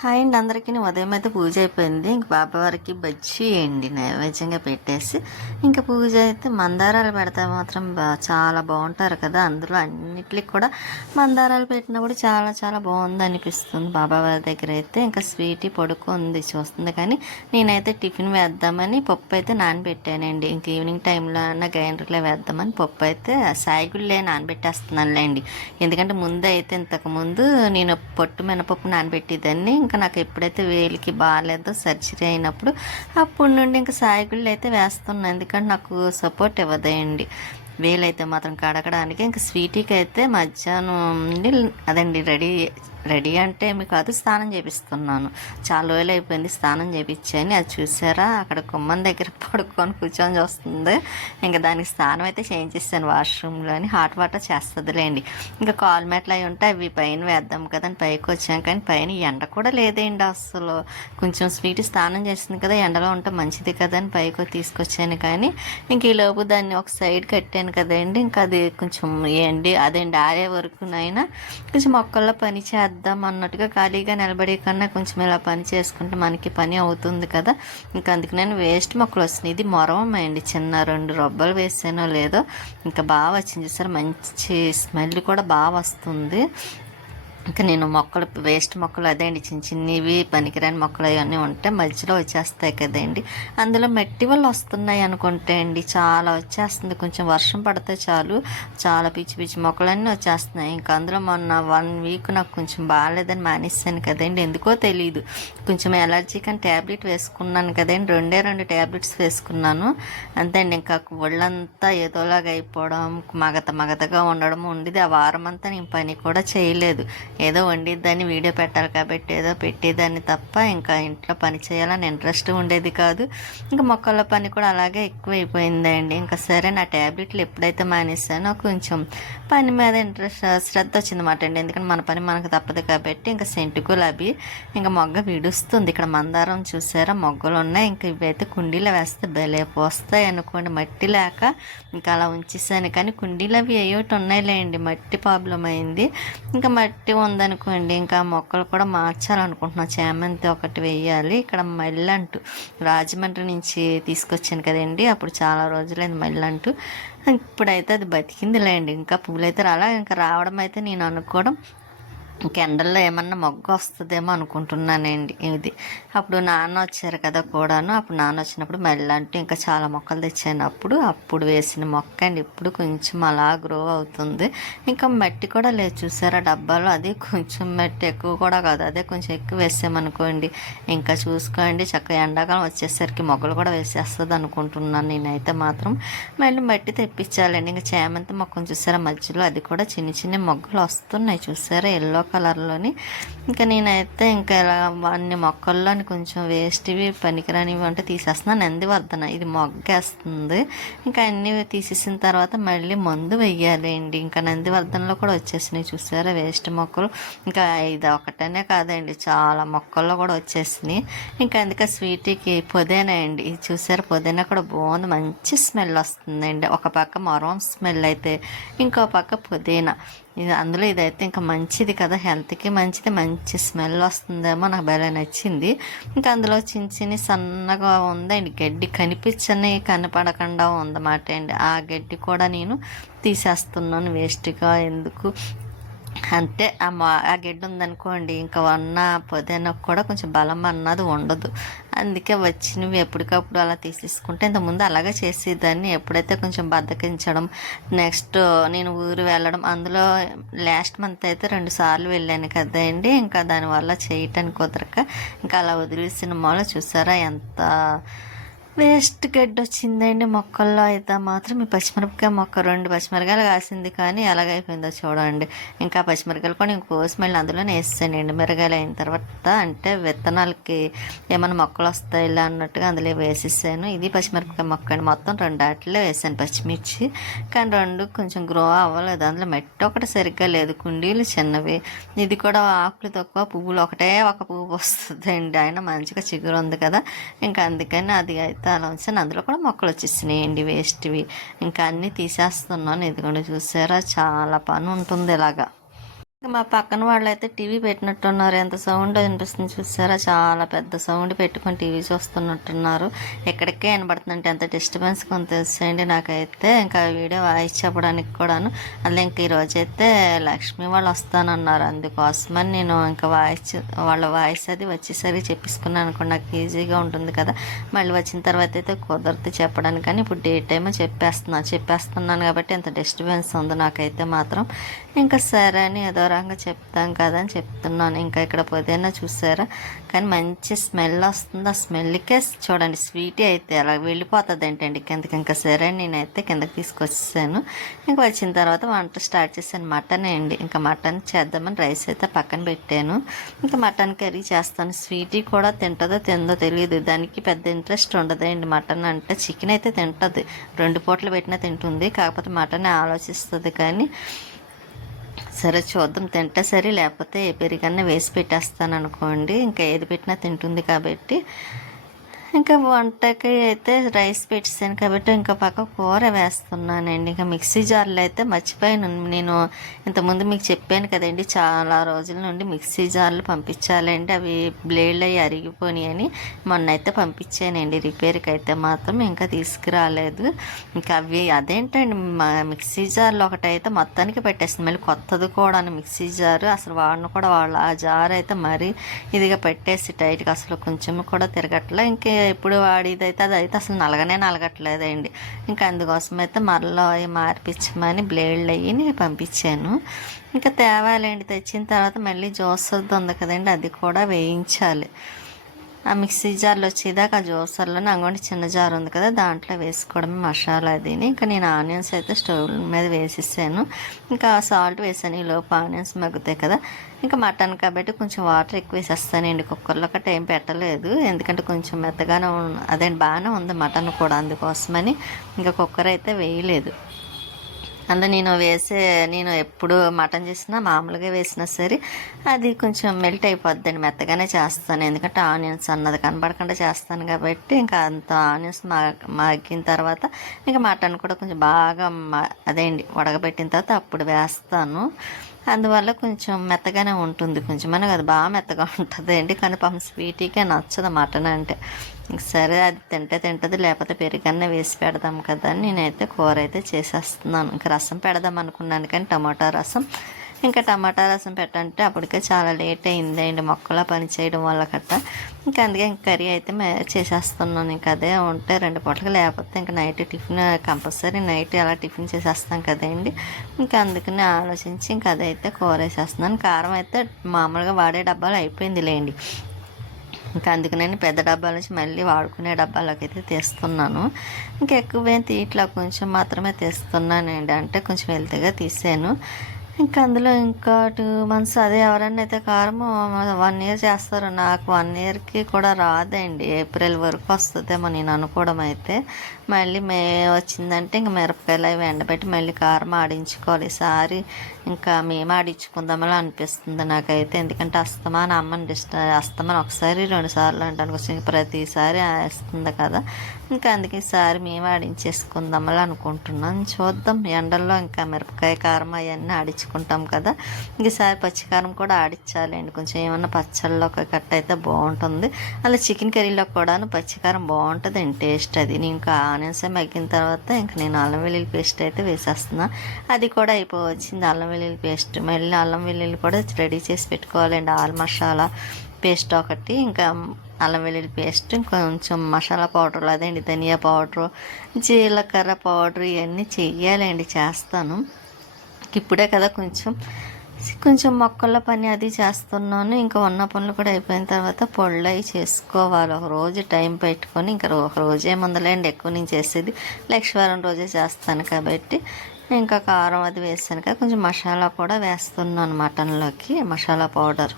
Hi అండి, అందరికీ ఉదయం అయితే పూజ అయిపోయింది. ఇంక బాబావారికి బజ్జీ వేయండి నైవేద్యంగా పెట్టేసి ఇంకా పూజ అయితే మందారాలు పెడితే మాత్రం చాలా బాగుంటారు కదా. అందులో అన్నిటికి కూడా మందారాలు పెట్టినప్పుడు చాలా చాలా బాగుంది అనిపిస్తుంది. బాబావారి దగ్గర అయితే ఇంకా స్వీటీ పడుకుంది చూస్తుంది, కానీ నేనైతే టిఫిన్ వేద్దామని పప్పు అయితే నానబెట్టానండి. ఇంక ఈవినింగ్ టైంలో అన్న గ్రైండర్లో వేద్దామని పప్పు అయితే సాయిగుళ్ళే నానబెట్టేస్తున్నానులేండి. ఎందుకంటే ముందు అయితే ఇంతకుముందు నేను పొట్టు మినపప్పు నానబెట్టేదాన్ని. ఇంకా నాకు ఎప్పుడైతే వేలికి బాగాలేదో సర్జరీ అయినప్పుడు అప్పటి నుండి ఇంకా సాయిగుళ్ళు అయితే వేస్తున్నాను. ఎందుకంటే నాకు సపోర్ట్ ఇవ్వదండి వేలైతే మాత్రం కడగడానికి. ఇంకా స్వీటీకి అయితే మధ్యాహ్నం అదండి రెడీ అంటే మీకు కాదు, స్నానం చేపిస్తున్నాను. చాలా రోజులు అయిపోయింది స్నానం చేపించాను. అది చూసారా, అక్కడ గుమ్మం దగ్గర పడుకొని కూర్చొని చూస్తుంది. ఇంకా దానికి స్నానం అయితే చేయించేస్తాను వాష్రూమ్లోని. Hot water చేస్తుందిలేండి. ఇంకా కాల్ మెట్లు అవి ఉంటే అవి పైన వేద్దాం కదని పైకి వచ్చాం, కానీ పైన ఎండ కూడా లేదేంటి అసలు. కొంచెం స్వీట్ స్నానం చేస్తుంది కదా, ఎండలో ఉంటే మంచిది కదా అని పైకి తీసుకొచ్చాను. కానీ ఇంక ఈలోపు దాన్ని ఒక సైడ్ కట్టాను కదండి. ఇంకా అది కొంచెం అదండి ఆరే వరకునైనా కొంచెం మొక్కల్లో పని చేద్దాం అన్నట్టుగా ఖాళీగా నిలబడే కన్నా కొంచెం ఇలా పని చేసుకుంటే మనకి పని అవుతుంది కదా. ఇంకా అందుకు నేను వేస్ట్ మొక్కలు వస్తున్నాయి. ఇది మొరవమైంది, చిన్న 2 రొబ్బలు వేసానో లేదో ఇంకా బాగా వచ్చింది. చూసారు, మంచి స్మెల్ కూడా బాగా వస్తుంది. ఇంకా నేను మొక్కలు వేస్ట్ మొక్కలు అదేండి చిన్న చిన్నవి పనికిరాని మొక్కలు అవన్నీ ఉంటే మధ్యలో వచ్చేస్తాయి కదండి. అందులో మట్టి వల్ల వస్తున్నాయి అనుకుంటే అండి, చాలా వచ్చేస్తుంది. కొంచెం వర్షం పడితే చాలు చాలా పిచ్చి పిచ్చి మొక్కలన్నీ వచ్చేస్తున్నాయి. ఇంకా అందులో మొన్న 1 వీక్ నాకు కొంచెం బాగాలేదని మానేసాను కదండి, ఎందుకో తెలియదు. కొంచెం ఎలర్జీ కానీ ట్యాబ్లెట్ వేసుకున్నాను కదండి, 2 ట్యాబ్లెట్స్ వేసుకున్నాను అంతే అండి. ఇంకా ఒళ్ళంతా ఏదోలాగా అయిపోవడం, మగతగా ఉండడం ఉండేది. ఆ వారం అంతా నేను పని కూడా చేయలేదు. ఏదో వండిద్దాన్ని వీడియో పెట్టాలి కాబట్టి ఏదో పెట్టేదాన్ని తప్ప ఇంకా ఇంట్లో పని చేయాలని ఇంట్రెస్ట్ ఉండేది కాదు. ఇంకా మొక్కల పని కూడా అలాగే ఎక్కువైపోయిందండి. ఇంకా సరే నా ట్యాబ్లెట్లు ఎప్పుడైతే మానేసానో కొంచెం పని మీద శ్రద్ధ వచ్చిందన్నమాట అండి. ఎందుకంటే మన పని మనకు తప్పదు కాబట్టి. ఇంకా సెంటు గులాబీ ఇంకా మొగ్గ విడుస్తుంది. ఇక్కడ మందారం చూసారా, మొగ్గలు ఉన్నాయి. ఇంకా ఇవైతే కుండీలో వేస్తే భలే పోస్తాయి అనుకోండి, మట్టి లేక ఇంకా అలా ఉంచేసాను. కానీ కుండీలు అవి ఏయోటి ఉన్నాయిలేండి, మట్టి ప్రాబ్లం అయింది. ఇంకా మట్టి ఉందనుకోండి, ఇంకా మొక్కలు కూడా మార్చాలనుకుంటున్నాను. చామంతి ఒకటి వేయాలి. ఇక్కడ మల్లెంటు రాజమండ్రి నుంచి తీసుకొచ్చాను కదండి, అప్పుడు చాలా రోజులైంది మల్లెంటు. ఇప్పుడైతే అది బతికిందిలేండి. ఇంకా పూలైతే రాలా. ఇంకా రావడం అయితే నేను అనుకోవడం ఎండల్లో ఏమన్నా మొగ్గ వస్తుందేమో అనుకుంటున్నానండి. ఇది అప్పుడు నాన్న వచ్చారు కదా కూడాను, అప్పుడు నాన్న వచ్చినప్పుడు మళ్ళీ ఇంకా చాలా మొక్కలు తెచ్చాను. అప్పుడు వేసిన మొక్క అండి ఇప్పుడు కొంచెం అలా గ్రో అవుతుంది. ఇంకా మట్టి కూడా లేదు చూసారా డబ్బాలో, అది కొంచెం మట్టి ఎక్కువ కూడా కాదు, అదే కొంచెం ఎక్కువ వేసామనుకోండి ఇంకా చూసుకోండి చక్కగా ఎండాకాలం వచ్చేసరికి మొగ్గలు కూడా వేసేస్తుంది అనుకుంటున్నాను నేనైతే మాత్రం. మళ్ళీ మట్టి తెప్పించాలండి. ఇంకా చామంతి మొక్కను చూసారా మధ్యలో, అది కూడా చిన్న చిన్న మొగ్గలు వస్తున్నాయి చూసారా ఎల్లో కలర్లోని. ఇంకా నేనైతే ఇంకా ఇలా అన్ని మొక్కల్లోని కొంచెం వేస్ట్వి పనికిరానివి అంటే తీసేస్తున్నాను. నందివర్ధన ఇది మొగ్గేస్తుంది. ఇంకా అన్నీ తీసేసిన తర్వాత మళ్ళీ మందు వెయ్యాలండి. ఇంకా నందివర్ధనలో కూడా వచ్చేసినాయి చూసారా వేస్ట్ మొక్కలు. ఇంకా ఇది ఒకటనే కాదండి, చాలా మొక్కల్లో కూడా వచ్చేసినాయి. ఇంకా అందుకే స్వీటీకి పుదీనా అండి, ఇది చూసారా పుదీనా కూడా బాగుంది, మంచి స్మెల్ వస్తుందండి. ఒక పక్క మరం స్మెల్ అయితే ఇంకో పక్క పుదీనా. అందులో ఇదైతే ఇంకా మంచిది కదా, హెల్త్కి మంచిది, మంచి స్మెల్ వస్తుందేమో, నాకు భలే నచ్చింది. ఇంకా అందులో చిన్న సన్నగా ఉందండి గడ్డి, కనపడకుండా ఉందన్నమాట అండి. ఆ గడ్డి కూడా నేను తీసేస్తున్నాను, వేస్ట్గా ఎందుకు అంటే ఆ గడ్డి ఉందనుకోండి ఇంకా పుదీనా కూడా కొంచెం బలం అన్నది ఉండదు. అందుకే వచ్చినవి ఎప్పటికప్పుడు అలా తీసేసుకుంటే, ఇంతకుముందు అలాగే చేసేదాన్ని. ఎప్పుడైతే కొంచెం బద్దకించడం, నెక్స్ట్ నేను ఊరు వెళ్ళడం, అందులో లాస్ట్ మంత్ అయితే 2 సార్లు వెళ్ళాను కదండి. ఇంకా దానివల్ల చేయటానికి కుదరక ఇంకా అలా వదిలేసిన మూల చూసారా ఎంత వేస్ట్ గడ్డి వచ్చిందండి మొక్కల్లో. అయితే మాత్రం ఈ పచ్చిమిరపకాయ మొక్క 2 పచ్చిమిరకాయలు కాసింది, కానీ ఎలాగైపోయిందో చూడండి. ఇంకా పచ్చిమిరకాయలు కూడా నేను కోసి మళ్ళీ అందులోనే వేసానండి. మిరగాయలు అయిన తర్వాత అంటే విత్తనాలకి ఏమైనా మొక్కలు వస్తాయి ఇలా అన్నట్టుగా అందులో వేసేసాను. ఇది పచ్చిమిరపకాయ మొక్క అండి, మొత్తం 2 ఆటల్లో వేసాను పచ్చిమిర్చి. కానీ 2 కొంచెం గ్రో అవ్వలేదు, అందులో మట్టి ఒకటి సరిగ్గా లేదు, కుండీలు చిన్నవి. ఇది కూడా ఆకులు తక్కువ, పువ్వులు ఒక పువ్వు వస్తుందండి. అయినా మంచిగా చిగురు ఉంది కదా, ఇంకా అందుకని అది అయితే అలా ఉంచాను. అందులో కూడా మొక్కలు వచ్చేసినాయండి వేస్ట్వి. ఇంకా అన్నీ తీసేస్తున్నాను. ఇదిగోండి చూసారా చాలా పని ఉంటుంది ఇలాగా. మా పక్కన వాళ్ళైతే టీవీ పెట్టినట్టున్నారు. ఎంత సౌండ్ వినిపిస్తుంది చూసారా, చాలా పెద్ద సౌండ్ పెట్టుకొని టీవీ చూస్తున్నట్టున్నారు. ఎక్కడికే వినబడుతుందంటే ఎంత డిస్టర్బెన్స్ కొంత తెలుసండి నాకైతే. ఇంకా వీడియో వాయిస్ చెప్పడానికి కూడాను అలా ఇంక ఈరోజైతే లక్ష్మి వాళ్ళు వస్తానన్నారు, అందుకోసమని నేను ఇంకా వాళ్ళ వాయిస్ అది వచ్చేసరికి చెప్పేసుకున్నాను అనుకోండి, నాకు ఈజీగా ఉంటుంది కదా. మళ్ళీ వచ్చిన తర్వాత అయితే కుదరదు చెప్పడానికి, కానీ ఇప్పుడు డే టైమ్ చెప్పేస్తున్నాను కాబట్టి ఎంత డిస్టర్బెన్స్ ఉందో నాకైతే మాత్రం. ఇంకా సరే అని ఏదో రంగా చెప్తాం కదా అని చెప్తున్నాను. ఇంకా ఇక్కడ పుదీనా చూసారా, కానీ మంచి స్మెల్ వస్తుంది. ఆ స్మెల్కే చూడండి స్వీటీ అయితే అలా వెళ్ళిపోతుంది ఏంటండి కిందకి. ఇంకా సరే నేనైతే కిందకి తీసుకొచ్చేసాను. ఇంకా వచ్చిన తర్వాత వంట స్టార్ట్ చేశాను. మటన్ అండి, ఇంకా మటన్ చేద్దామని రైస్ అయితే పక్కన పెట్టాను. ఇంకా మటన్ కర్రీ చేస్తాను. స్వీటీ కూడా తింటుందో తిందో తెలియదు, దానికి పెద్ద ఇంట్రెస్ట్ ఉండదండి. మటన్ అంటే చికెన్ అయితే తింటుంది, 2 పూటలు పెట్టినా తింటుంది, కాకపోతే మటన్ ఆలోచిస్తుంది. కానీ సరే చూద్దాం, తింటే సరే, లేకపోతే ఏ పెరిగన్నా వేసి పెట్టేస్తాను అనుకోండి. ఇంకా ఏది పెట్టినా తింటుంది కాబట్టి. ఇంకా వంటకి అయితే రైస్ పెట్టేసాను కాబట్టి ఇంకా పక్క కూర వేస్తున్నానండి. ఇంకా మిక్సీ జార్లో అయితే మర్చిపోయాను నేను, ఇంతకుముందు మీకు చెప్పాను కదండి, చాలా రోజుల నుండి మిక్సీ జార్లు పంపించాలండి, అవి బ్లేడ్లు అవి అరిగిపోయినాయి అని. మొన్న అయితే పంపించానండి రిపేర్కి, అయితే మాత్రం ఇంకా తీసుకురాలేదు. ఇంకా అవి అదేంటండి, మా మిక్సీ జార్లో ఒకటైతే మొత్తానికి పెట్టేస్తుంది, మళ్ళీ కొత్తది కూడా మిక్సీ జారు అసలు వాడిన కూడా ఆ జార్ అయితే మరీ ఇదిగా పెట్టేసి టైట్గా అసలు కొంచెం కూడా తిరగట్లే. ఇంకే ఎప్పుడు వాడిదైతే అదైతే అసలు నలగట్లేదండి. ఇంకా అందుకోసం అయితే మరలో అవి మార్పించమని బ్లేడ్లు అయ్యి పంపించాను. ఇంకా తేవాలండి, తెచ్చిన తర్వాత మళ్ళీ జ్యూసర్ ఉంది కదండి, అది కూడా వేయించాలి. ఆ మిక్సీ జార్లో వచ్చేదాకా ఆ జ్యూసర్లోనే అంగోండి చిన్న జార్ ఉంది కదా, దాంట్లో వేసుకోవడమే మసాలా అదిని. ఇంకా నేను ఆనియన్స్ అయితే స్టవ్ మీద వేసేసాను. ఇంకా సాల్ట్ వేసాను, ఈ లోపు ఆనియన్స్ మగ్గుతాయి కదా. ఇంకా మటన్ కాబట్టి కొంచెం వాటర్ ఎక్కువ వేసేస్తానండి. కుక్కర్లో కట్ట ఏం పెట్టలేదు, ఎందుకంటే కొంచెం మెత్తగానే అదే బాగానే ఉంది మటన్ కూడా, అందుకోసమని ఇంకా కుక్కర్ అయితే వేయలేదు. అందులో నేను ఎప్పుడు మటన్ చేసినా మామూలుగా వేసినా సరే అది కొంచెం మెల్ట్ అయిపోద్దండి, మెత్తగానే చేస్తాను, ఎందుకంటే ఆనియన్స్ అన్నది కనబడకుండా చేస్తాను కాబట్టి. ఇంకా అంత ఆనియన్స్ మగ్గిన తర్వాత ఇంకా మటన్ కూడా కొంచెం బాగా అదేండి ఉడకబెట్టిన తర్వాత అప్పుడు వేస్తాను. అందువల్ల కొంచెం మెత్తగానే ఉంటుంది, కొంచెం మనకు అది బాగా మెత్తగా ఉంటుంది అండి. కానీ పాపం స్వీటీకే నచ్చదు మటన్ అంటే. సరే అది తింటుంది, లేకపోతే పెరుగన్న వేసి పెడదాం కదా అని నేనైతే కూర అయితే చేసేస్తున్నాను. ఇంకా రసం పెడదాం అనుకున్నాను, కానీ టమాటా రసం పెట్టంటే అప్పటికే చాలా లేట్ అయిందండి, మొక్కలా పని చేయడం వల్ల కట్ట. ఇంకా అందుకే ఇంక కర్రీ అయితే చేసేస్తున్నాను. ఇంకా అదే ఉంటే 2 పూటలకు, లేకపోతే ఇంకా నైట్ టిఫిన్ కంపల్సరీ నైట్ అలా టిఫిన్ చేసేస్తాం కదండి. ఇంకా అందుకని ఆలోచించి ఇంకా అదైతే కూర వేసేస్తున్నాను. కారం అయితే మామూలుగా వాడే డబ్బాలు అయిపోయింది లేండి, ఇంకా అందుకని పెద్ద డబ్బాల నుంచి మళ్ళీ వాడుకునే డబ్బాలోకి అయితే తీస్తున్నాను. ఇంకా ఎక్కువేం తీయట్లా, కొంచెం మాత్రమే తీస్తున్నానండి, అంటే కొంచెం వెళ్తేగా తీసాను. ఇంకా అందులో ఇంకా 2 months అదే ఎవరన్నా అయితే కారం 1 year చేస్తారు, నాకు 1 yearకి కూడా రాదండి, ఏప్రిల్ వరకు వస్తుందేమో నేను అనుకోవడం. అయితే మళ్ళీ మే వచ్చిందంటే ఇంకా మిరపకాయలు అవి ఎండబెట్టి మళ్ళీ కారం ఆడించుకోవాలి. ఈసారి ఇంకా మేము ఆడించుకుందామని అనిపిస్తుంది నాకైతే, ఎందుకంటే అస్తమానం ఒకసారి 2 సార్లు అంటానికి వచ్చి ప్రతిసారి వేస్తుంది కదా. ఇంకా అందుకే ఈసారి మేము ఆడించేసుకుందామని అనుకుంటున్నాను. చూద్దాం, ఎండల్లో ఇంకా మిరపకాయ కారం అవన్నీ ఆడించుకుంటాం కదా. ఈసారి పచ్చికారం కూడా ఆడించాలండి, కొంచెం ఏమన్నా పచ్చళ్ళలో కట్ట అయితే బాగుంటుంది. అలా చికెన్ కర్రీలో కూడా పచ్చికారం బాగుంటుంది టేస్ట్. అది నేను ఇంకా ఆనియన్స్ మగ్గిన తర్వాత ఇంకా నేను అల్లం వెల్లుల్లి పేస్ట్ అయితే వేసేస్తున్నా. అది కూడా అయిపోవచ్చింది అల్లం వెల్లుల్లి పేస్ట్. మళ్ళీ అల్లం వెల్లుల్లి కూడా రెడీ చేసి పెట్టుకోవాలండి. ఆల్ మసాలా పేస్ట్ ఒకటి, ఇంకా అల్లం వెల్లుల్లి పేస్ట్, కొంచెం మసాలా పౌడర్లు అదేండి ధనియా పౌడరు, జీలకర్ర పౌడర్ ఇవన్నీ చెయ్యాలండి, చేస్తాను. ఇప్పుడే కదా కొంచెం మొక్కల పని అది చేస్తున్నాను. ఇంకా ఉన్న పనులు కూడా అయిపోయిన తర్వాత పొళ్ళు అవి చేసుకోవాలి. ఒక రోజు టైం పెట్టుకొని, ఇంకా ఒక రోజే ముందలేండి ఎక్కువ నేను చేసేది, లక్షవారం రోజే చేస్తాను కాబట్టి. ఇంకా కారం అది వేసాను కదా, కొంచెం మసాలా కూడా వేస్తున్నాను మటన్లోకి, మసాలా పౌడర్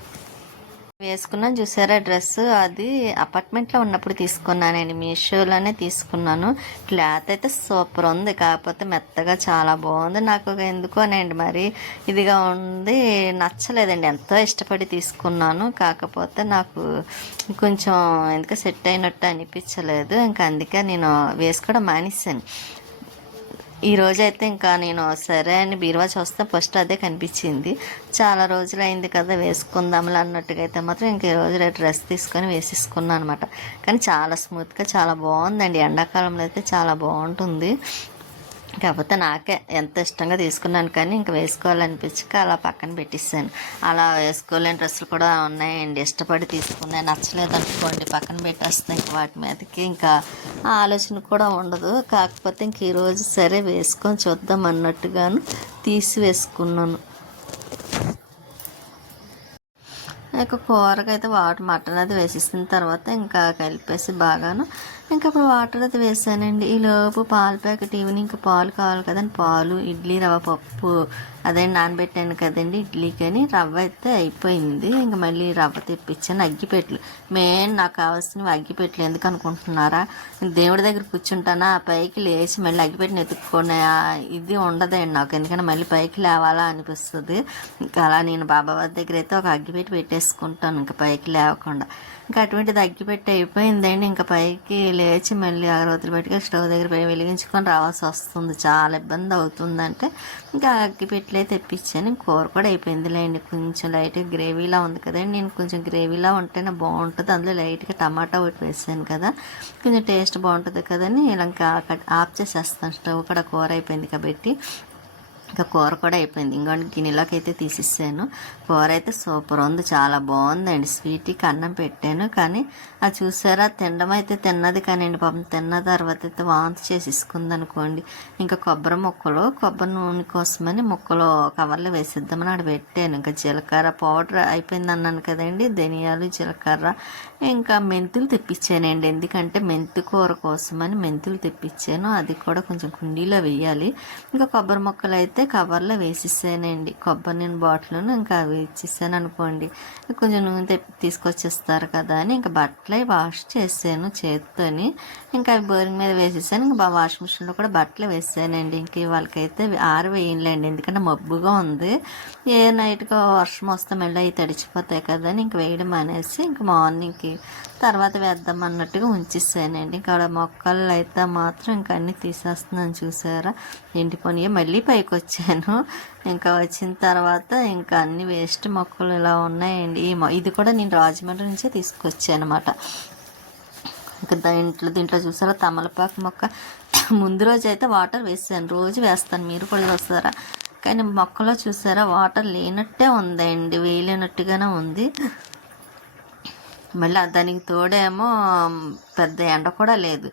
వేసుకున్నాను. చూసారా డ్రెస్, అది అపార్ట్మెంట్లో ఉన్నప్పుడు తీసుకున్నానండి, మీషోలోనే తీసుకున్నాను. క్లాత్ అయితే సూపర్ ఉంది, కాకపోతే మెత్తగా చాలా బాగుంది. నాకు ఎందుకోనండి మరి ఇదిగా ఉంది, నచ్చలేదండి. ఎంతో ఇష్టపడి తీసుకున్నాను, కాకపోతే నాకు కొంచెం ఎందుకు సెట్ అయినట్టు అనిపించలేదు. ఇంకా అందుకే నేను వేసుకోవడం మానేసాను. ఈరోజైతే ఇంకా నేను సరే అని బీరువా చూస్తే ఫస్ట్ అదే కనిపించింది. చాలా రోజులు అయింది కదా వేసుకుందాంలే అన్నట్టుగా అయితే మాత్రం ఇంక ఈరోజు డ్రెస్ తీసుకొని వేసేసుకున్నాను అనమాట. కానీ చాలా స్మూత్గా చాలా బాగుందండి. ఎండాకాలంలో అయితే చాలా బాగుంటుంది. కాకపోతే నాకే ఎంత ఇష్టంగా తీసుకున్నాను కానీ ఇంకా వేసుకోవాలనిపించక అలా పక్కన పెట్టేసాను. అలా వేసుకోలేని డ్రెస్సులు కూడా ఉన్నాయండి. ఇష్టపడి తీసుకున్నాయి, నచ్చలేదు అనుకోండి పక్కన పెట్టేస్తాను. ఇంక వాటి మీదకి ఇంకా ఆలోచన కూడా ఉండదు. కాకపోతే ఇంక ఈరోజు సరే వేసుకొని చూద్దాం అన్నట్టుగాను తీసి వేసుకున్నాను. ఇక కూరకైతే మటన్ అది వేసేసిన తర్వాత ఇంకా కలిపేసి బాగాను ఇంకా ఇప్పుడు వాటర్ అది వేసానండి. ఈలోపు పాల ప్యాకెట్ ఈవినింగ్ పాలు కావాలి కదండి, పాలు ఇడ్లీ రవ్వ పప్పు అదే నానబెట్టాను కదండి ఇడ్లీకి అని. రవ్వ అయితే అయిపోయింది. ఇంకా మళ్ళీ రవ్వ తెప్పించాను. అగ్గిపెట్లు మెయిన్ నాకు కావాల్సినవి అగ్గిపెట్లు. ఎందుకు అనుకుంటున్నారా, దేవుడి దగ్గర కూర్చుంటానా ఆ పైకి లేచి మళ్ళీ అగ్గిపెట్టిన ఎత్తుక్కునే ఇది ఉండదండి నాకు. ఎందుకంటే మళ్ళీ పైకి లేవాలా అనిపిస్తుంది. ఇంకా అలా నేను బాబావారి దగ్గర అయితే ఒక అగ్గిపెట్టి పెట్టేసుకుంటాను ఇంకా పైకి లేవకుండా. ఇంకా అటువంటిది అగ్గిపెట్టి అయిపోయిందండి. ఇంకా పైకి లేచి మళ్ళీ అగరవత్తులు పెట్టుకొని స్టవ్ దగ్గర వెలిగించుకొని రావాల్సి వస్తుంది. చాలా ఇబ్బంది అవుతుందంటే ఇంకా అగ్గిపెట్టలే తెప్పించాను. కూర కూడా అయిపోయిందిలేండి. కొంచెం లైట్గా గ్రేవీలా ఉంది కదండి. నేను కొంచెం గ్రేవీలా ఉంటేనే బాగుంటుంది. అందులో లైట్గా టమాటా ఒకటి వేసాను కదా, కొంచెం టేస్ట్ బాగుంటుంది కదని ఇలా ఇంకా ఆఫ్ చేసేస్తాను స్టవ్ కూడా. కూర అయిపోయింది కాబట్టి ఇంకా కూర కూడా అయిపోయింది. ఇంకోటి గిన్నెలోకి అయితే తీసేసాను. కూర అయితే సూపర్ ఉంది, చాలా బాగుందండి. స్వీట్కి అన్నం పెట్టాను కానీ అది చూసారా తినడం అయితే తిన్నది కానివ్వండి పాపం. తిన్న తర్వాత అయితే వాంతి చేసేసుకుంది అనుకోండి. ఇంకా కొబ్బరి నూనె కోసమని ముక్కలు కవర్లో వేసిద్దామని అక్కడ పెట్టాను. ఇంకా జీలకర్ర పౌడర్ అయిపోయింది అన్నాను కదండి, ధనియాలు జీలకర్ర ఇంకా మెంతులు తెప్పించానండి. ఎందుకంటే మెంతి కూర కోసమని మెంతులు తెప్పించాను. అది కూడా కొంచెం కుండీలో వేయాలి. ఇంకా కొబ్బరి ముక్కలు అయితే కవర్లో వేసేసానండి. కొబ్బరి నూనె బాటిల్ను ఇంకా అవి ఇచ్చేసాను అనుకోండి. కొంచెం నూనె తీసుకొచ్చేస్తారు కదా అని ఇంకా బట్టలు వాష్ చేసాను చేత్తోని. ఇంకా అవి బోరింగ్ మీద వేసేసాను. ఇంకా వాషింగ్ మిషన్లో కూడా బట్టలు వేసానండి. ఇంక వాళ్ళకైతే ఆరవేయలేండి ఎందుకంటే మబ్బుగా ఉంది. ఏ నైట్గా వర్షం వస్తే మళ్ళీ అవి తడిచిపోతాయి కదా అని ఇంక వేయడం అనేసి ఇంక మార్నింగ్కి తర్వాత వేద్దాం అన్నట్టుగా ఉంచేసానండి. ఇంకా మొక్కలు అయితే మాత్రం ఇంకా అన్నీ తీసేస్తున్నాను చూసారా, ఎండిపోయి మళ్ళీ పైకి వచ్చాను. ఇంకా వచ్చిన తర్వాత ఇంకా అన్ని వేస్ట్ మొక్కలు ఇలా ఉన్నాయండి. ఇది కూడా నేను రాజమండ్రి నుంచే తీసుకొచ్చాను అనమాట. ఇంకా దీంట్లో చూసారా తమలపాకు మొక్క ముందు రోజు అయితే వాటర్ వేసాను, రోజు వేస్తాను, మీరు కూడా చూస్తారా. కానీ మొక్కలో చూసారా వాటర్ లేనట్టే ఉందండి, వేయలేనట్టుగానే ఉంది. మళ్ళీ దానికి తోడేమో పెద్ద ఎండ కూడా లేదు.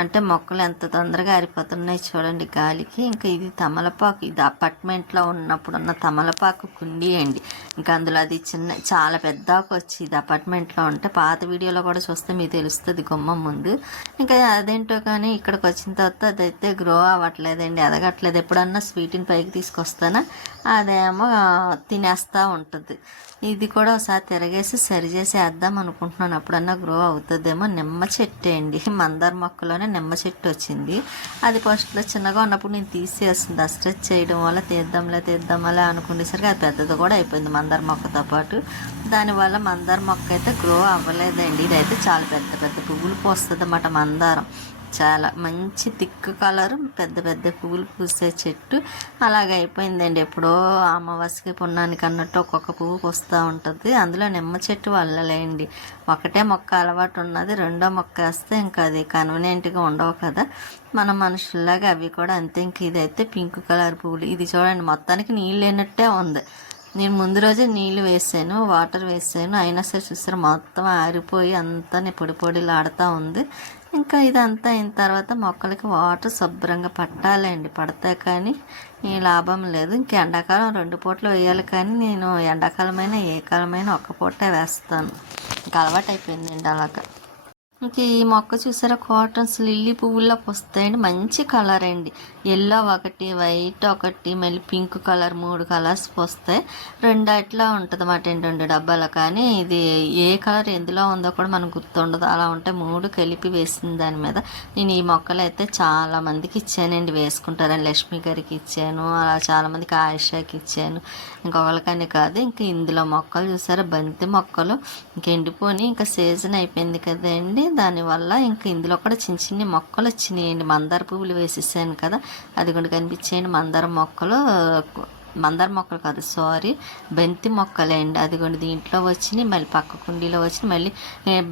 అంటే మొక్కలు ఎంత తొందరగా ఆరిపోతున్నాయి చూడండి గాలికి. ఇంకా ఇది తమలపాకు, ఇది అపార్ట్మెంట్లో ఉన్నప్పుడు ఉన్న తమలపాకు కుండీ అండి. ఇంకా అందులో అది చాలా పెద్దకు వచ్చి ఇది అపార్ట్మెంట్లో ఉంటే పాత వీడియోలో కూడా చూస్తే మీకు తెలుస్తుంది గుమ్మం ముందు. ఇంకా అదేంటో కానీ ఇక్కడికి వచ్చిన తర్వాత అదైతే గ్రో అవ్వట్లేదండి, ఎదగట్లేదు. ఎప్పుడన్నా స్వీట్ని పైకి తీసుకొస్తానా అదేమో తినేస్తూ ఉంటుంది. ఇది కూడా ఒకసారి తిరగేసి సరి చేసి వేద్దాం అనుకుంటున్నాను, అప్పుడన్నా గ్రో అవుతుందేమో. నిమ్మ చెట్టు అండి, మందార మొక్కలోనే నిమ్మ చెట్టు వచ్చింది. అది ఫస్ట్లో చిన్నగా ఉన్నప్పుడు నేను తీసేస్తుంది, స్ట్రెచ్ చేయడం వల్ల తీద్దాంలే అనుకునేసరికి అది పెద్దది కూడా అయిపోయింది మందార మొక్కతో పాటు. దానివల్ల మందార మొక్క అయితే గ్రో అవ్వలేదండి. ఇదైతే చాలా పెద్ద పెద్ద పువ్వులు పోస్తుంది అన్నమాట మందారం. చాలా మంచి థిక్ కలర్ పెద్ద పెద్ద పువ్వులు పూసే చెట్టు అలాగే అయిపోయిందండి. ఎప్పుడో అమావాస్యకి పున్నానికి అన్నట్టు ఒక్కొక్క పువ్వు పూస్తూ ఉంటుంది. అందులో నిమ్మ చెట్టు వల్లలేండి, ఒకటే మొక్క అలవాటు ఉన్నది, రెండో మొక్క వేస్తే ఇంకా అది కన్వీనియంట్గా ఉండవు కదా మన మనుషుల్లాగా. అవి కూడా అంతే. ఇంక ఇదైతే పింక్ కలర్ పువ్వులు. ఇది చూడండి మొత్తానికి నీళ్ళు లేనట్టే ఉంది. నేను ముందు రోజే నీళ్ళు వేసాను, వాటర్ వేసాను, అయినా సరే చూసారు మొత్తం ఆరిపోయి అంతా పొడిలాడుతూ ఉంది. ఇంకా ఇదంతా అయిన తర్వాత మొక్కలకి వాటర్ శుభ్రంగా పట్టాలండి, పడతాయి కానీ ఈ లాభం లేదు. ఇంక ఎండాకాలం 2 పూటలు వేయాలి కానీ నేను ఎండాకాలమైనా ఏ కాలమైనా ఒక్క పూటే వేస్తాను. ఇంకా అలవాటు అయిపోయిందండి అలాగా. ఇంక ఈ మొక్క చూసారా కాటన్స్ లిల్లీ పువ్వుల్లో వస్తాయండి, మంచి కలర్ అండి. ఎల్లో ఒకటి, వైట్ ఒకటి, మళ్ళీ పింక్ కలర్, 3 కలర్స్ వస్తాయి. 2 అట్లా ఉంటుంది అన్నమాట, 2 డబ్బాలు. కానీ ఇది ఏ కలర్ ఎందులో ఉందో కూడా మనకు గుర్తుండదు, అలా ఉంటే 3 కలిపి వేసింది దాని మీద. నేను ఈ మొక్కలు అయితే చాలా మందికి ఇచ్చానండి, వేసుకుంటారని. లక్ష్మి గారికి ఇచ్చాను, అలా చాలామందికి ఆయిషాకి ఇచ్చాను, ఇంకొకరికని కాదు. ఇంక ఇందులో మొక్కలు చూసారా బంతి మొక్కలు ఇంక ఎండిపోయి ఇంకా సీజన్ అయిపోయింది కదండి, దానివల్ల ఇంక ఇందులో కూడా చిన్న చిన్న మొక్కలు వచ్చినాయండి. మందార పువ్వులు వేసేసాను కదా, అది కూడా కనిపించేయండి. మందార మొక్కలు కాదు, సారీ, బంతి మొక్కలే అండి. అదిగోండి దీంట్లో వచ్చినాయి, మళ్ళీ పక్క కుండీలో వచ్చినాయి, మళ్ళీ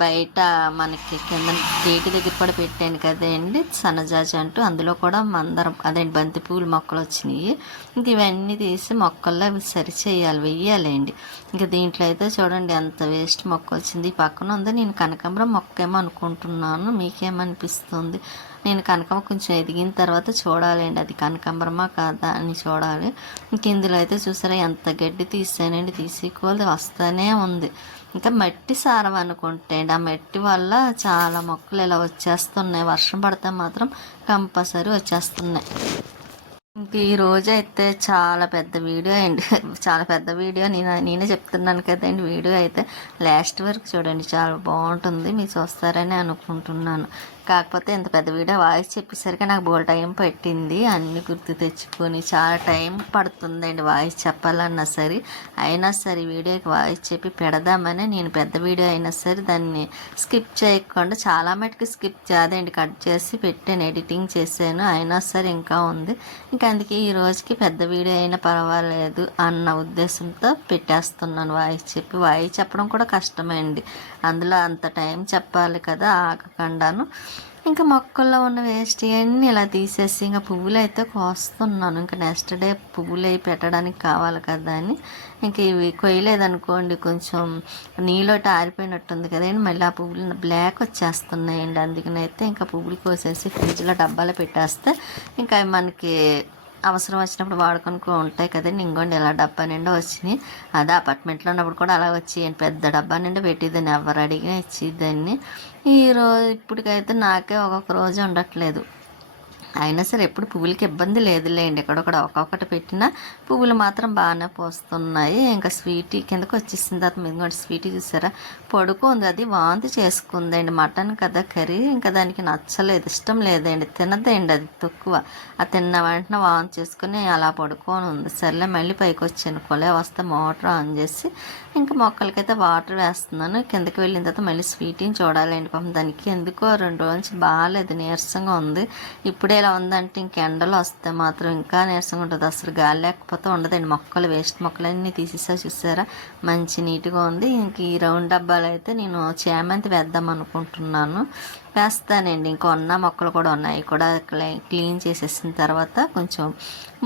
బయట మనకి కింద గేటు దగ్గర కూడా పెట్టాను కదండి సన్నజాజి అంటూ, అందులో కూడా మందారం అదేంటి బంతి పువ్వులు మొక్కలు వచ్చినాయి. ఇంక ఇవన్నీ తీసి మొక్కల్లో సరి చేయాలి, వెయ్యాలండి. ఇంక దీంట్లో అయితే చూడండి ఎంత వేస్ట్ మొక్క వచ్చింది. పక్కన ఉంది, నేను కనకాంబరం మొక్క ఏమో అనుకుంటున్నాను, మీకేమనిపిస్తుంది? నేను కనకాంబరం కొంచెం ఎదిగిన తర్వాత చూడాలండి అది కనకాంబరమా కాదా అని చూడాలి. ఇంక ఇందులో అయితే చూసారా ఎంత గడ్డి తీసానండి, తీసుకోవాలి వస్తూనే ఉంది. ఇంకా మట్టి సారం అనుకుంటే అండి, ఆ మట్టి వల్ల చాలా మొక్కలు ఇలా వచ్చేస్తున్నాయి. వర్షం పడితే మాత్రం కంపల్సరీ వచ్చేస్తున్నాయి. ఇంక ఈరోజు అయితే చాలా పెద్ద వీడియో అండి, చాలా పెద్ద వీడియో. నేనే చెప్తున్నాను కదండి. వీడియో అయితే లాస్ట్ వరకు చూడండి, చాలా బాగుంటుంది, మీరు చూస్తారని అనుకుంటున్నాను. కాకపోతే ఇంత పెద్ద వీడియో వాయిస్ చెప్పేసరికి నాకు బోల్ టైం పట్టింది, అన్నీ గుర్తు తెచ్చుకొని చాలా టైం పడుతుందండి వాయిస్ చెప్పాలన్నా సరే. అయినా సరే వీడియోకి వాయిస్ చెప్పి పెడదామని నేను పెద్ద వీడియో అయినా సరే దాన్ని స్కిప్ చేయకుండా, చాలా మటుకు స్కిప్ చేదండి, కట్ చేసి పెట్టాను, ఎడిటింగ్ చేశాను. అయినా సరే ఇంకా ఉంది. ఇంకా అందుకే ఈ రోజుకి పెద్ద వీడియో అయినా పర్వాలేదు అన్న ఉద్దేశంతో పెట్టేస్తున్నాను వాయిస్ చెప్పి. వాయిస్ చెప్పడం కూడా కష్టమే అండి, అందులో అంత టైం చెప్పాలి కదా ఆగకుండాను. ఇంకా మొక్కల్లో ఉన్న వేస్ట్ అన్నీ ఇలా తీసేసి ఇంకా పువ్వులు అయితే కోస్తున్నాను. ఇంకా నెక్స్ట్ డే పువ్వులు అవి పెట్టడానికి కావాలి కదా అని. ఇంక ఇవి కొయ్యలేదనుకోండి కొంచెం నీళ్ళోటి ఆరిపోయినట్టుంది కదండి, మళ్ళీ ఆ పువ్వులు బ్లాక్ వచ్చేస్తున్నాయండి. అందుకనైతే ఇంకా పువ్వులు కోసేసి ఫ్రిడ్జ్లో డబ్బాలో పెట్టేస్తే ఇంకా అవి మనకి అవసరం వచ్చినప్పుడు వాడుకొనుకో ఉంటాయి కదండి. ఇంకోండి ఇలా డబ్బా నిండా వచ్చినాయి. అదే అపార్ట్మెంట్లో ఉన్నప్పుడు కూడా అలా వచ్చేయండి, పెద్ద డబ్బా నిండా పెట్టేదాన్ని, ఎవరు అడిగినా ఇచ్చేదాన్ని. ఇప్పటికైతే నాకే ఒక్కొక్క రోజు ఉండట్లేదు. అయినా సరే ఎప్పుడు పువ్వులకి ఇబ్బంది లేదులేండి, ఎక్కడొక్కడ ఒక్కొక్కటి పెట్టినా పువ్వులు మాత్రం బాగానే పోస్తున్నాయి. ఇంకా స్వీటీ కిందకు వచ్చేసిన తర్వాత మీరు స్వీటీ చూసారా పడుకుంది, అది వాంతి చేసుకుందండి. మటన్ కదా కర్రీ, ఇంకా దానికి నచ్చలేదు, ఇష్టం లేదండి, తినదండి అది తక్కువ. ఆ తిన్న వెంటనే వాంతి చేసుకుని అలా పడుకొని ఉంది. సర్లే మళ్ళీ పైకి వచ్చాను, కొలే వస్తే మోటార్ ఆన్ చేసి ఇంకా మొక్కలకైతే వాటర్ వేస్తున్నాను. కిందకి వెళ్ళిన తర్వాత మళ్ళీ స్వీటీని చూడాలండి. పాపం దానికి ఎందుకో 2 రోజుల నుంచి బాగాలేదు, నీరసంగా ఉంది. ఇప్పుడే ఇలా ఉందంటే ఇంక ఎండలు వస్తే మాత్రం ఇంకా నీరసంగా ఉంటుంది, అసలు గాలి లేకపోతే ఉండదండి. మొక్కలు వేస్ట్ మొక్కలన్నీ తీసేసా చూసారా, మంచి నీట్గా ఉంది. ఇంక ఈ రౌండ్ డబ్బాలు అయితే నేను చేమంతి వేద్దాం అనుకుంటున్నాను, వేస్తానండి. ఇంకా ఉన్న మొక్కలు కూడా ఉన్నాయి, కూడా క్లీన్ చేసేసిన తర్వాత కొంచెం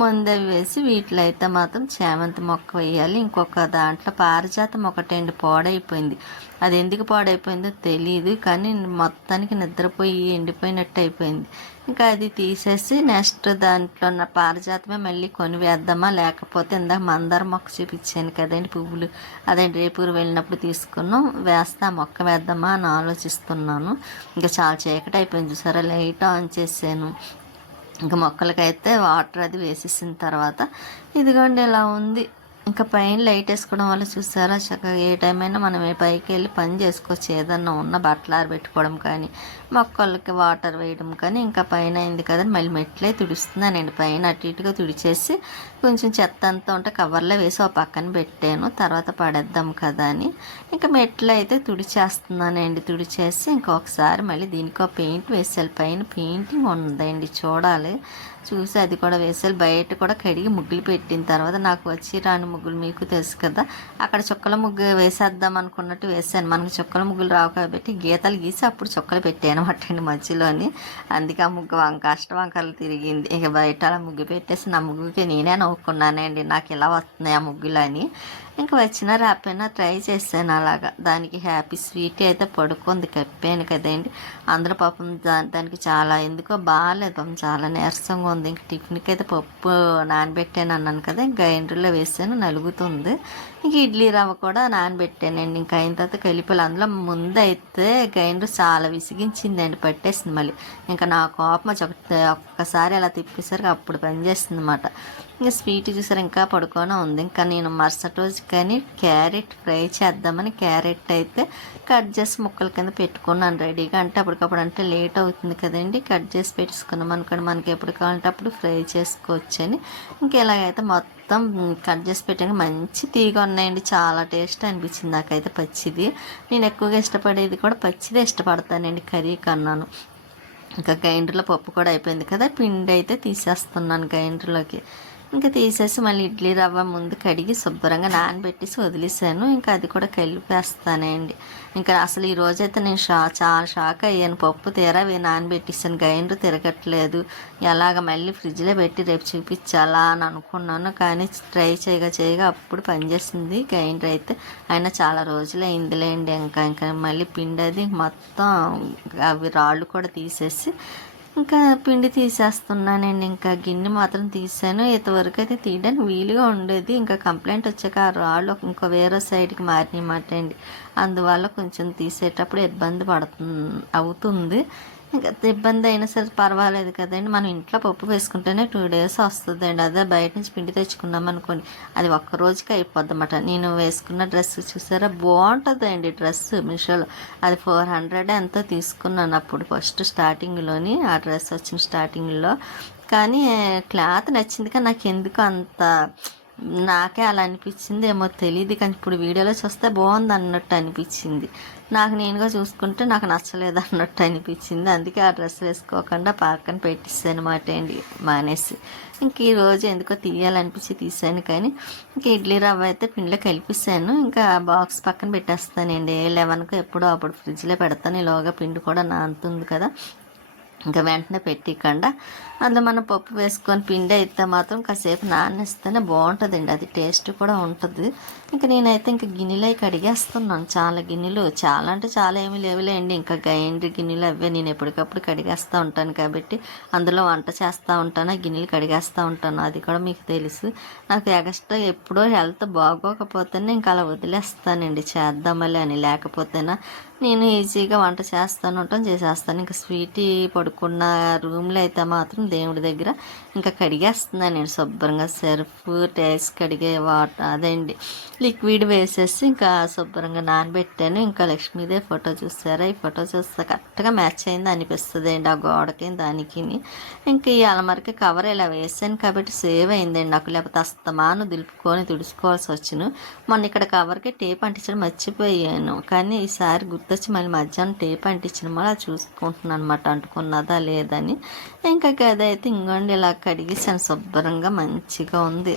మందవి వేసి వీటిలో అయితే మాత్రం చేమంతి మొక్క వేయాలి. ఇంకొక దాంట్లో పారిజాతం ఒకటండి పాడైపోయింది, అది ఎందుకు పాడైపోయిందో తెలియదు, కానీ మొత్తానికి నిద్రపోయి ఎండిపోయినట్టు అయిపోయింది. ఇంకా అది తీసేసి నెక్స్ట్ దాంట్లో ఉన్న పారిజాతమే మళ్ళీ కొని వేద్దామా, లేకపోతే ఇందాక మందార మొక్క చూపించాను కదండి పువ్వులు, అదేంటి రేపూరు వెళ్ళినప్పుడు తీసుకున్నాం, వేస్తా మొక్క వేద్దామా అని ఆలోచిస్తున్నాను. ఇంకా చాలా చీకటి అయిపోయింది చూసారా, లైట్ ఆన్ చేసాను. ఇంకా మొక్కలకైతే వాటర్ అది వేసేసిన తర్వాత ఇదిగోండి ఇలా ఉంది. ఇంకా పైన లైట్ వేసుకోవడం వల్ల చూసారా చక్కగా ఏ టైం అయినా మనం పైకి వెళ్ళి పని చేసుకోవచ్చు, ఏదన్నా ఉన్న బట్టలు ఆరబెట్టుకోవడం కానీ మొక్కలకి వాటర్ వేయడం కానీ. ఇంకా పైన అయింది కదా మళ్ళీ మెట్లే తుడుస్తున్నానండి, పైన అటు ఇటుగా తుడిచేసి కొంచెం చెత్త అంతా ఉంటే కవర్లో వేసి ఒక పక్కన పెట్టాను, తర్వాత పడేద్దాం కదా అని. ఇంకా మెట్లు అయితే తుడిచేస్తున్నానండి, తుడిచేసి ఇంకొకసారి మళ్ళీ దీనికో పెయింట్ వేసాలి. పైన పెయింటింగ్ ఉందండి, చూడాలి, చూసి అది కూడా వేసాలి. బయట కూడా కడిగి ముగ్గులు పెట్టిన తర్వాత నాకు వచ్చి రాని ముగ్గులు మీకు తెలుసు కదా, అక్కడ చుక్కల ముగ్గు వేసేద్దాం అనుకున్నట్టు వేసాను. మనకు చుక్కల ముగ్గులు రావు కాబట్టి గీతలు గీసి అప్పుడు చుక్కలు పెట్టాను అనమాట అండి మధ్యలోని. అందుకే ఆ ముగ్గు వంకరలు తిరిగింది. ఇక బయట అలా ముగ్గు పెట్టేసి నా ముగ్గుకి నేనే నవ్వుకున్నానండి, నాకు ఇలా వస్తున్నాయి ఆ ముగ్గులు అని. ఇంకా వచ్చినా రాపోయినా ట్రై చేశాను అలాగా. దానికి హ్యాపీ స్వీట్ అయితే పడుకుంది, కప్పాను కదండి. అందులో పాపం దానికి చాలా ఎందుకో బాగాలేదు, పాపం చాలా నీరసంగా ఉంది. ఇంక టిఫిన్కి అయితే పప్పు నానబెట్టాను అన్నాను కదా, గ్రైండర్లో వేసాను, నలుగుతుంది. ఇంక ఇడ్లీ రవ్వ కూడా నానబెట్టానండి. ఇంకా అయిన తర్వాత కలిపి అందులో ముందైతే గ్రైండర్ చాలా విసిగించిందండి, పట్టేసింది మళ్ళీ. ఇంకా నా కోపం ఒక్కసారి అలా తిప్పేసరికి అప్పుడు పనిచేస్తుంది అన్నమాట. ఇంకా స్వీట్ చూసారు ఇంకా పడుకొని ఉంది. ఇంకా నేను మరుసటి రోజు కానీ క్యారెట్ ఫ్రై చేద్దామని క్యారెట్ అయితే కట్ చేసి ముక్కల కింద పెట్టుకున్నాను రెడీగా. అంటే అప్పటికప్పుడు అంటే లేట్ అవుతుంది కదండి, కట్ చేసి పెట్టుకున్నాం అనుకోండి మనకి ఎప్పుడు కావాలంటే అప్పుడు ఫ్రై చేసుకోవచ్చు అని. ఇంకా ఇలాగైతే మొత్తం కట్ చేసి పెట్టాక మంచి తీగ ఉన్నాయండి, చాలా టేస్ట్ అనిపించింది నాకైతే పచ్చిది. నేను ఎక్కువగా ఇష్టపడేది కూడా పచ్చిదే ఇష్టపడతానండి కర్రీ కన్నాను. ఇంకా గ్రైండర్లో పప్పు కూడా అయిపోయింది కదా, పిండి అయితే తీసేస్తున్నాను గ్రైండర్లోకి. ఇంకా తీసేసి మళ్ళీ ఇడ్లీ రవ్వ ముందు కడిగి శుభ్రంగా నానబెట్టేసి వదిలేసాను. ఇంకా అది కూడా కలిపేస్తానండి. ఇంకా అసలు ఈ రోజైతే నేను చాలా షాక్ అయ్యాను. పప్పు తీరా నానబెట్టేసాను, గ్రైండర్ తిరగట్లేదు, ఎలాగ మళ్ళీ ఫ్రిడ్జ్లో పెట్టి రేపు చూపించాలా అని అనుకున్నాను. కానీ ట్రై చేయగా అప్పుడు పనిచేసింది గ్రైండర్ అయితే. అయినా చాలా రోజులు అయిందిలేండి. ఇంకా మళ్ళీ పిండి అది మొత్తం అవి రాళ్ళు కూడా తీసేసి ఇంకా పిండి తీసేస్తున్నానండి. ఇంకా గిన్నె మాత్రం తీసాను. ఇంతవరకు అయితే తీయడానికి వీలుగా ఉండేది. ఇంకా కంప్లైంట్ వచ్చాక ఆ రాళ్ళు ఇంకో వేరే సైడ్కి మారినమాట అండి. అందువల్ల కొంచెం తీసేటప్పుడు ఇబ్బంది అవుతుంది. ఇంకా ఇబ్బంది అయినా సరే పర్వాలేదు కదండి, మనం ఇంట్లో పప్పు వేసుకుంటేనే 2 days వస్తుందండి. అదే బయట నుంచి పిండి తెచ్చుకున్నాం అనుకోండి అది ఒక్క రోజుకి అయిపోద్ది అన్నమాట. నేను వేసుకున్న డ్రెస్ చూసారా, బాగుంటుందండి డ్రెస్. మీషోలో అది 400 ఎంతో తీసుకున్నాను అప్పుడు ఫస్ట్ స్టార్టింగ్లోని, ఆ డ్రెస్ వచ్చిన స్టార్టింగ్లో. కానీ క్లాత్ నచ్చింది కానీ నాకు ఎందుకు అంత, నాకే అలా అనిపించింది ఏమో తెలియదు. కానీ ఇప్పుడు వీడియోలో చూస్తే బాగుంది అన్నట్టు అనిపించింది. నాకు నేనుగా చూసుకుంటే నాకు నచ్చలేదు అన్నట్టు అనిపించింది. అందుకే ఆ డ్రెస్ వేసుకోకుండా పక్కన పెట్టేసాను అనమాట అండి, మానేసి. ఇంక ఈరోజు ఎందుకో తీయాలనిపించి తీసాను. కానీ ఇంక ఇడ్లీ రవ్వ అయితే పిండిలో కలిపిస్తాను. ఇంకా బాక్స్ పక్కన పెట్టేస్తానండి. 11కు ఎప్పుడో అప్పుడు ఫ్రిడ్జ్లో పెడతాను. ఈలోగా పిండి కూడా నానుతుంది కదా, ఇంకా వెంటనే పెట్టకుండా అందులో మనం పప్పు వేసుకొని పిండి అయితే మాత్రం కాసేపు నానేస్తేనే బాగుంటుందండి, అది టేస్ట్ కూడా ఉంటుంది. ఇంకా నేనైతే ఇంకా గిన్నెలు అవి కడిగేస్తున్నాను. చాలా గిన్నెలు, చాలా అంటే చాలా ఏమీ లేవులేండి. ఇంకా గ్రైండర్ గిన్నెలు అవే నేను ఎప్పటికప్పుడు కడిగేస్తూ ఉంటాను కాబట్టి అందులో వంట చేస్తూ ఉంటాను, గిన్నెలు కడిగేస్తూ ఉంటాను. అది కూడా మీకు తెలుసు. నాకు ఎక్స్ట్రా ఎప్పుడో హెల్త్ బాగోకపోతేనే ఇంకా అలా వదిలేస్తానండి, చేద్దామలే అని. లేకపోతేనా నేను ఈజీగా వంట చేసేస్తాను. ఇంకా స్వీటీ పడుకున్న రూమ్లో అయితే మాత్రం దేవుడి దగ్గర ఇంకా కడిగేస్తున్నాను నేను శుభ్రంగా. సర్ఫ్ టైల్స్ కడిగే వాటర్ అదేండి లిక్విడ్ వేసేసి ఇంకా శుభ్రంగా నానబెట్టాను. ఇంకా లక్ష్మీదేవి ఫోటో చూసారా, ఈ ఫోటో చూస్తే కరెక్ట్గా మ్యాచ్ అయింది అనిపిస్తుంది అండి ఆ గోడకి దానికి. ఇంకా ఈ అలమరకి కవర్ ఇలా వేసాను కాబట్టి సేవ్ అయిందండి నాకు, లేకపోతే అస్తమాను దులుపుకొని తుడుచుకోవాల్సి వచ్చును. మొన్న ఇక్కడ కవర్కి టేప్ అంటించడం మర్చిపోయాను, కానీ ఈసారి గుర్తొచ్చి మళ్ళీ మధ్యాహ్నం టేప్ అంటించిన మళ్ళీ చూసుకుంటున్నాను అనమాట అంటుకున్నదా లేదని. ఇంకా గది అయితే ఇంకోండి ఇలా కడిగేసాను శుభ్రంగా, మంచిగా ఉంది.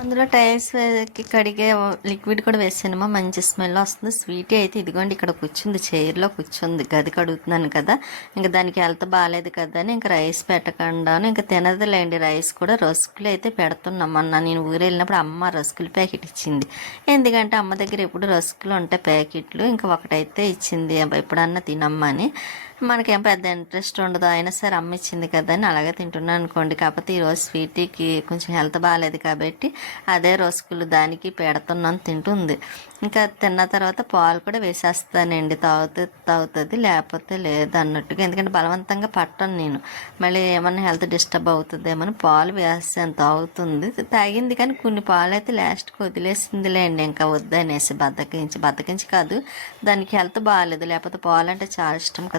అందులో టైల్స్కి కడిగే లిక్విడ్ కూడా వేసానమ్మా, మంచి స్మెల్ వస్తుంది. స్వీటీ అయితే ఇదిగోండి ఇక్కడ కూర్చుంది, చైర్లో కూర్చుంది, గది కడుగుతున్నాను కదా. ఇంకా దానికి హెల్త్ బాగాలేదు కదా అని ఇంకా రైస్ పెట్టకుండాను ఇంకా తినదులేండి. రైస్ కూడా రస్కులు అయితే పెడుతున్నాం. మొన్న నేను ఊరు వెళ్ళినప్పుడు అమ్మ రస్కులు ప్యాకెట్ ఇచ్చింది, ఎందుకంటే అమ్మ దగ్గర ఎప్పుడు రస్కులు ఉంటాయి ప్యాకెట్లు. ఇంకా ఒకటైతే ఇచ్చింది, ఎప్పుడన్నా తినమ్మని. మనకేం పెద్ద ఇంట్రెస్ట్ ఉండదు, అయినా సరే అమ్మ ఇచ్చింది కదా అని అలాగే తింటున్నాను అనుకోండి. కాకపోతే ఈరోజు స్వీటీకి కొంచెం హెల్త్ బాగాలేదు కాబట్టి అదే రస్కులు దానికి పెడుతున్నాను, తింటుంది. ఇంకా తిన్న తర్వాత పాలు కూడా వేసేస్తానండి, తాగుతుంది లేకపోతే లేదు అన్నట్టుగా. ఎందుకంటే బలవంతంగా పట్టను నేను, మళ్ళీ ఏమన్నా హెల్త్ డిస్టర్బ్ అవుతుందేమని పాలు వేస్తాను, తాగుతుంది. తాగింది కానీ కొన్ని పాలు అయితే లాస్ట్కి వదిలేసిందిలేండి, ఇంకా వద్దనేసి బద్దకించి కాదు, దానికి హెల్త్ బాగాలేదు. లేకపోతే పాలు అంటే చాలా ఇష్టం కదా.